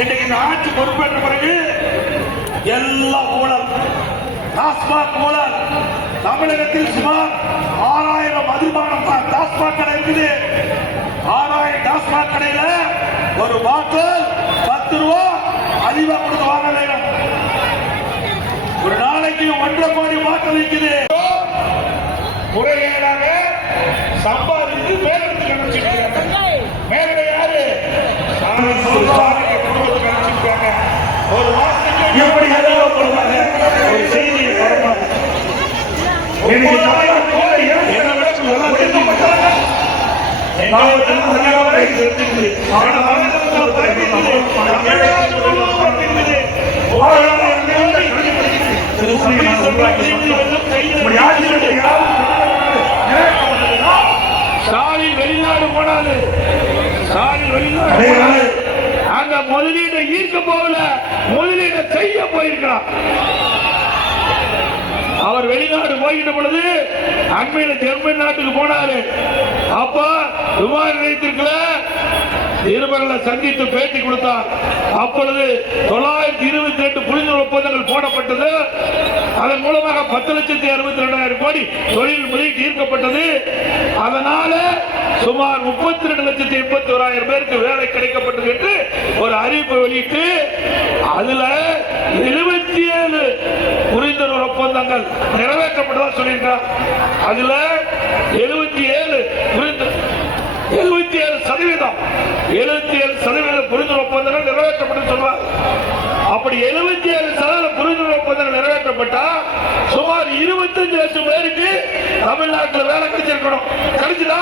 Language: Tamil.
இன்னைக்கு இந்த ஆட்சி பொறுப்பேற்ற பிறகு எல்லாம் ஊழல், டாஸ்மாக் ஊழல். தமிழகத்தில் சுமார் 6000 மதுபானம் டாஸ்மாக் கடை இருக்குது. 6000 டாஸ்மாக் கடையில ஒரு பாட்டில் 10 ரூபா அதிகமா கொடுத்து வாங்க வேணும். ஒரு நாளைக்கு 1.5 கோடி பாட்டில் விற்குது. முறைகேடாக சம்பாதித்து மேலிடத்துக்கு அனுப்பிச்சிருக்காங்க. மேலிட யாரு? குடும்பத்துக்கு அனுப்பிச்சிருக்காங்க. ஒரு மாசத்துக்கு எப்படி ஒரு செய்தியை ஸ்டாலின் வெளிநாடு போனாரு. ஸ்டாலின் வெளிநாடு அந்த முதலீட்டை ஈர்க்க போகல, முதலீட்டை செய்ய போயிருக்கிறார். அவர் வெளிநாடு போகின்ற பொழுது அண்மையில ஜெர்மன் நாட்டுக்கு போனாரு. அப்ப விமான நிலையத்திற்குள்ள நிருபர்களை சந்தித்து பேட்டி கொடுத்தார். அப்பொழுது 922 புரிந்துணர்வு ஒப்பந்தங்கள் போடப்பட்டது. அதன் மூலமாக 10,62,000 கோடி தொழில் முதலீடு ஈர்க்கப்பட்டது. அதனால சுமார் 32,81,000 பேருக்கு வேலை கிடைக்கப்பட்டது என்று ஒரு அறிவிப்பை வெளியிட்டு அதுல 77 புரிந்துணர்வு ஒப்பந்தங்கள் நிறைவேற்றப்பட்டதா சொல்லியிருக்கார். அதுல 77% புரிந்துணர்வு ஒப்பந்தங்கள் நிறைவேற்றப்பட்டு சொல்றார். அப்படி 77% புரிந்துணர்வு ஒப்பந்தங்கள் நிறைவேற்றப்பட்டா சுமார் 25 லட்சம் பேருக்கு தமிழ்நாட்டில் வேலை கிடைச்சிருக்கணும். கிடைச்சுதா?